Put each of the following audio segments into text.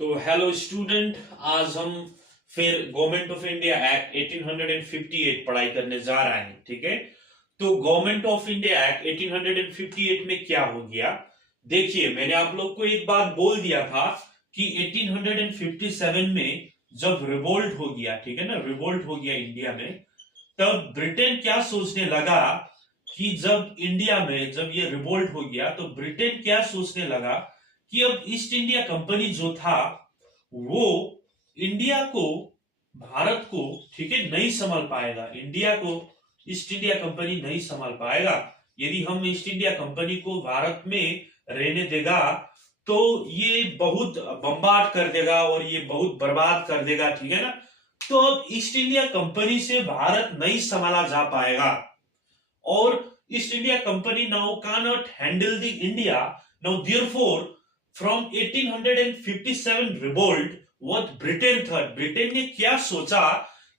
तो hello student, आज हम फिर गवर्नमेंट ऑफ इंडिया एक्ट 1858 पढ़ाई करने जा रहे हैं। ठीक है, तो गवर्नमेंट ऑफ इंडिया एक्ट 1858 में क्या हो गया, देखिए मैंने आप लोग को एक बात बोल दिया था कि 1857 में जब रिवोल्ट हो गया, ठीक है ना, रिवोल्ट हो गया इंडिया में, तब ब्रिटेन क्या सोचने लगा कि जब इंडिया में जब ये रिवोल्ट हो गया तो ब्रिटेन क्या सोचने लगा कि अब ईस्ट इंडिया कंपनी जो था वो इंडिया को, भारत को, ठीक है, नहीं संभाल पाएगा। इंडिया को ईस्ट इंडिया कंपनी नहीं संभाल पाएगा। यदि हम ईस्ट इंडिया कंपनी को भारत में रहने देगा तो ये बहुत बम्बार्ड कर देगा और ये बहुत बर्बाद कर देगा, ठीक है ना। तो अब ईस्ट इंडिया कंपनी से भारत नहीं संभाला जा पाएगा और east India company now can not handle the India now, therefore from 1857 revolt what Britain था, ब्रिटेन ने क्या सोचा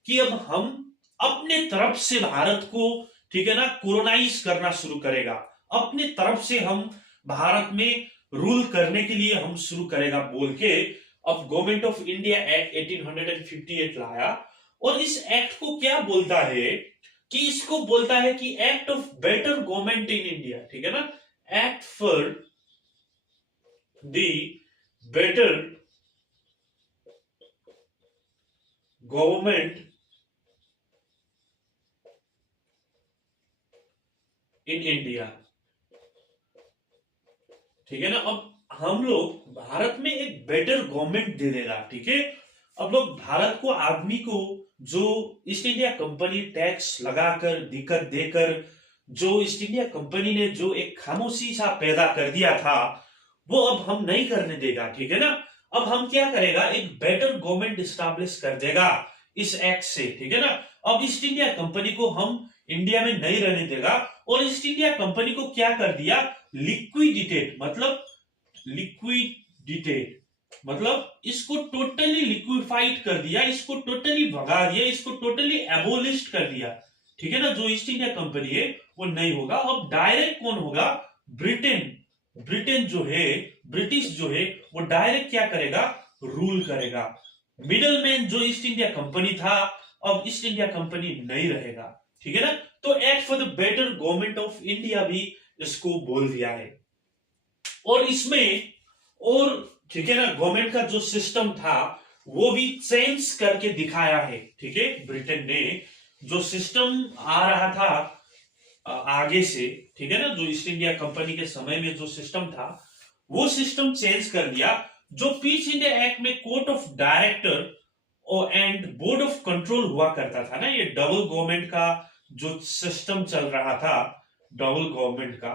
कि अब हम अपने तरफ से भारत को, ठीक है ना, कोलोनाइज करना शुरू करेगा, अपने तरफ से हम भारत में रूल करने के लिए हम शुरू करेगा बोल के अब गवर्नमेंट ऑफ इंडिया एक्ट 1858 लाया। और इस एक्ट को क्या बोलता है कि इसको बोलता है कि act of better government in India, ठीक है ना, act for the better government in India, ठीक है ना। अब हम लोग भारत में एक बेटर गवर्नमेंट दे देगा, ठीक है। अब लोग भारत को, आदमी को, जो ईस्ट इंडिया कंपनी टैक्स लगाकर दिक्कत देकर जो ईस्ट इंडिया कंपनी ने जो एक खामोशी सा पैदा कर दिया था वो अब हम नहीं करने देगा, ठीक है ना। अब हम क्या करेगा, एक बेटर गवर्नमेंट स्टैब्लिश कर देगा इस एक्ट से, ठीक है ना। अब ईस्ट इंडिया कंपनी को हम इंडिया में नहीं रहने देगा और ईस्ट इंडिया कंपनी को क्या कर दिया, लिक्विडिटेट, मतलब लिक्विडिटेट मतलब इसको टोटली लिक्विफाइड कर दिया, इसको टोटली भगा दिया, इसको टोटली एबोलिश कर दिया, ठीक है ना। जो ईस्ट इंडिया कंपनी है वो नहीं होगा। अब डायरेक्ट कौन होगा, ब्रिटेन, ब्रिटेन जो है, ब्रिटिश जो है वो डायरेक्ट क्या करेगा, रूल करेगा। मिडलमैन जो ईस्ट इंडिया कंपनी था अब ईस्ट इंडिया कंपनी नहीं रहेगा, ठीक है ना। तो act for the better government of India भी इसको बोल दिया है। और इसमें, और ठीक है ना, गवर्नमेंट का जो सिस्टम था वो भी चेंज करके दिखाया है, ठीक है। ब्रिटेन ने जो सिस्टम आ रहा था आगे से, ठीक है ना, जो ईस्ट इंडिया कंपनी के समय में जो सिस्टम था वो सिस्टम चेंज कर दिया। जो पीस इंडिया एक्ट में court of director and board of control हुआ करता था ना, ये डबल गवर्नमेंट का जो सिस्टम चल रहा था, डबल गवर्नमेंट का,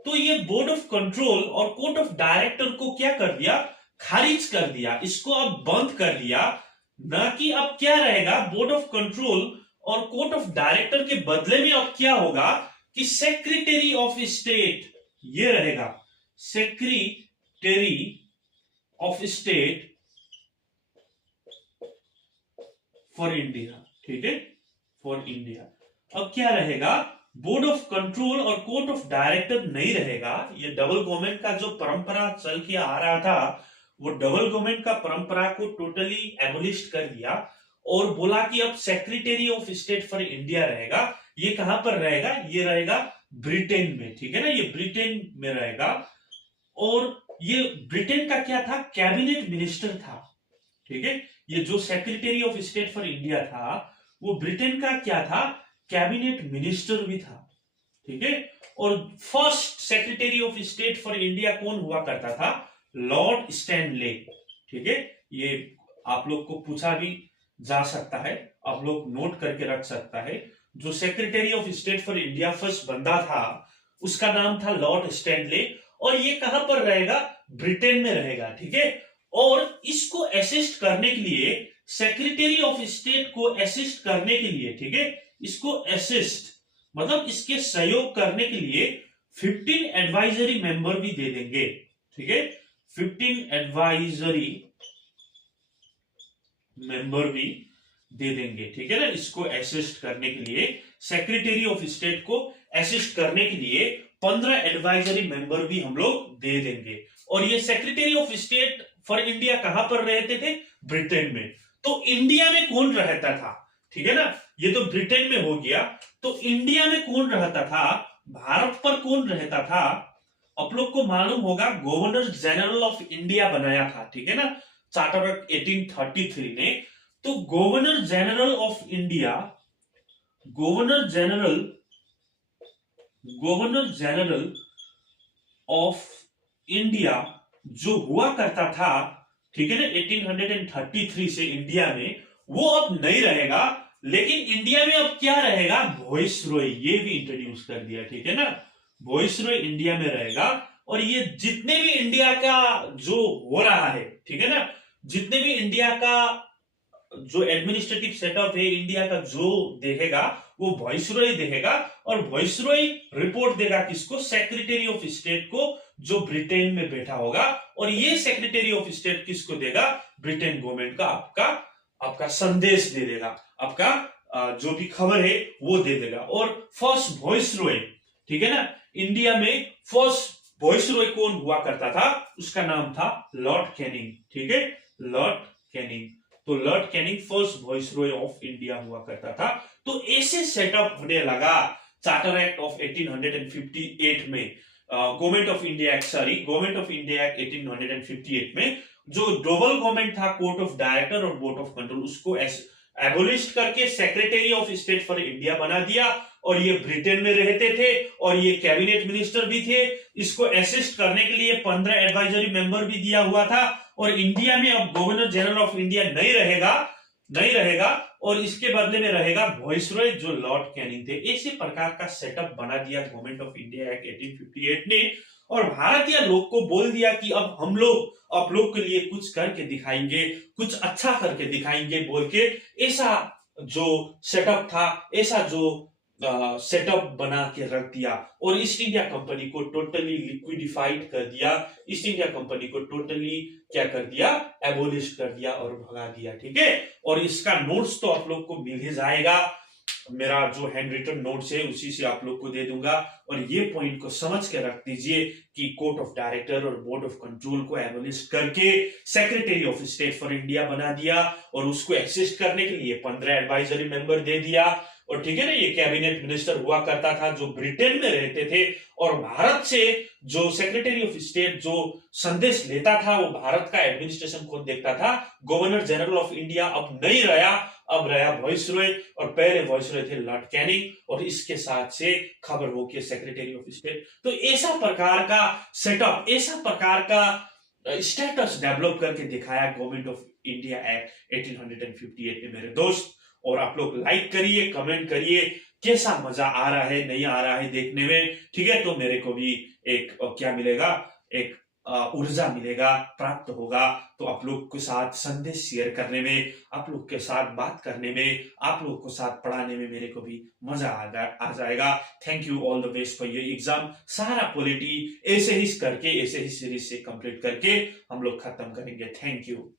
तो ये बोर्ड ऑफ कंट्रोल और कोर्ट ऑफ डायरेक्टर को क्या कर दिया, खारिज कर दिया, इसको अब बंद कर दिया। ना कि अब क्या रहेगा, बोर्ड ऑफ कंट्रोल और कोर्ट ऑफ डायरेक्टर के बदले में अब क्या होगा कि सेक्रेटरी ऑफ स्टेट ये रहेगा, secretary of state for India, ठीक है, फॉर इंडिया। अब क्या रहेगा, बोर्ड ऑफ कंट्रोल और कोर्ट ऑफ डायरेक्टर नहीं रहेगा। ये डबल गवर्नमेंट का जो परंपरा चल के आ रहा था वो डबल गवर्नमेंट का परंपरा को टोटली एबोलिश कर दिया और बोला कि अब secretary of state for India रहेगा। ये कहां पर रहेगा, ये रहेगा ब्रिटेन में, ठीक है ना, ये ब्रिटेन में रहेगा। और ये ब्रिटेन का क्या था, कैबिनेट मिनिस्टर था, ठीक है। ये जो secretary of state for India था वो ब्रिटेन का क्या था, कैबिनेट मिनिस्टर भी था, ठीक है। और first secretary of state for India कौन हुआ करता था, लॉर्ड स्टैनले, ठीक है। ये आप लोग को पूछा भी जा सकता है, आप लोग नोट करके रख सकता है। जो secretary of state for India first बंदा था उसका नाम था लॉर्ड स्टैनले और ये कहां पर रहेगा, ब्रिटेन में रहेगा, ठीक है। और इसको असिस्ट करने के लिए, सेक्रेटरी ऑफ स्टेट को असिस्ट करने के लिए, ठीक है, इसको असिस्ट मतलब इसके सहयोग करने के लिए 15 एडवाइजरी मेंबर भी दे देंगे, ठीक है, 15 एडवाइजरी मेंबर भी दे देंगे, ठीक है ना, इसको असिस्ट करने के लिए, सेक्रेटरी ऑफ स्टेट को असिस्ट करने के लिए 15 एडवाइजरी मेंबर भी हम लोग दे देंगे। और ये secretary of state for India कहां पर रहते थे? ब्रिटेन में। तो इंडिया में कौन रहता था? ठीक है ना, ये तो ब्रिटेन में हो गया। तो इंडिया में कौन रहता था? भारत पर कौन रहता था? आप लोग को मालूम होगा गवर्नर जनरल ऑफ इंडिया बनाया था, ठीक है ना, चार्टर एक्ट 1833 ने। तो गवर्नर जनरल ऑफ इंडिया जो हुआ करता था, ठीक है ना, 1833 से इंडिया में, वो अब नहीं रहेगा। लेकिन इंडिया में अब क्या रहेगा? वॉइसरॉय, ये भी इंट्रोड्यूस कर दिया, ठीक है ना, वॉइसरॉय इंडिया में रहेगा। और ये जितने भी इंडिया का जो हो रहा है, ठीक है ना, जितने भी इंडिया का जो एडमिनिस्ट्रेटिव सेटअप है इंडिया का, जो देखेगा वो वॉइसरॉय देखेगा। और वॉइसरॉय रिपोर्ट देगा किसको? सेक्रेटरी ऑफ स्टेट को, जो ब्रिटेन में बैठा होगा। और ये सेक्रेटरी ऑफ स्टेट किसको देगा? ब्रिटेन गवर्नमेंट का आपका संदेश दे देगा, आपका जो भी खबर है वो दे देगा। और फर्स्ट वॉइसरॉय, ठीक है ना, इंडिया में फर्स्ट वॉइसरॉय कौन हुआ करता था? उसका नाम था लॉर्ड कैनिंग, ठीक है, लॉर्ड कैनिंग। तो Lord Canning first viceroy of India हुआ करता था। तो ऐसे सेटअप होने लगा चार्टर एक्ट ऑफ 1858 में, गवर्नमेंट ऑफ इंडिया एक्ट 1858 में, जो डबल गवर्नमेंट था, कोर्ट ऑफ डायरेक्टर और बोर्ड ऑफ कंट्रोल, उसको एबोलिश करके secretary of state for India बना दिया। और ये ब्रिटेन में रहते थे और ये कैबिनेट मिनिस्टर भी थे। इसको असिस्ट करने के लिए 15 एडवाइजरी मेंबर भी दिया हुआ था। और इंडिया में अब गवर्नर जनरल ऑफ इंडिया नहीं रहेगा और इसके बदले में रहेगा वॉइसरॉय, जो लॉर्ड कैनिंग थे। इसी प्रकार का सेटअप बना दिया गवर्नमेंट ऑफ इंडिया एक्ट 1858 ने। और भारतीय लोग को बोल दिया कि अब हम लोग आप लोग के लिए कुछ करके दिखाएंगे, कुछ अच्छा करके दिखाएंगे बोल के, ऐसा जो सेटअप था, ऐसा जो सेटअप बना के रख दिया। और ईस्ट इंडिया कंपनी को टोटली लिक्विडिफाइड कर दिया, ईस्ट इंडिया कंपनी को टोटली क्या कर दिया? एबोलिश कर दिया और भगा दिया, ठीक है। और इसका नोट्स तो आप लोग को मिल ही जाएगा, मेरा जो हैंड रिटन नोट्स है उसी से आप लोग को दे दूंगा। और ये पॉइंट को समझ के रख दीजिए कि कोर्ट ऑफ डायरेक्टर और बोर्ड ऑफ कंट्रोल को एबोलिश करके secretary of state for India बना दिया। और उसको एक्सिस्ट करने के लिए 15 एडवाइजरी मेंबर दे दिया। और ठीक है ना, ये कैबिनेट मिनिस्टर हुआ करता था जो ब्रिटेन में रहते थे। और भारत से जो सेक्रेटरी ऑफ स्टेट जो संदेश लेता था, वो भारत का एडमिनिस्ट्रेशन खुद देखता था। गवर्नर जनरल ऑफ इंडिया अब नहीं रहा, अब रहा वॉइसरॉय। और पहले वॉइसरॉय थे लॉर्ड कैनिंग, और इसके साथ से खबर हो के सेक्रेटरी ऑफ स्टेट। तो ऐसा प्रकार का सेटअप, ऐसा प्रकार का स्टेटस डेवलप करके दिखाया गवर्नमेंट ऑफ इंडिया एक्ट 1858 ने मेरे दोस्त। और आप लोग लाइक करिए, कमेंट करिए, कैसा मजा आ रहा है, नहीं आ रहा है देखने में, ठीक है। तो मेरे को भी एक क्या मिलेगा, एक ऊर्जा मिलेगा, प्राप्त होगा। तो आप लोग के साथ संदेश शेयर करने में, आप लोग के साथ बात करने में, आप लोग को साथ पढ़ाने में मेरे को भी मजा आ जाएगा। Thank you, all the best for your exam. सारा पॉलिटी ऐसे ही करके, ऐसे ही सीरीज से कंप्लीट करके हम लोग खत्म करेंगे। Thank you.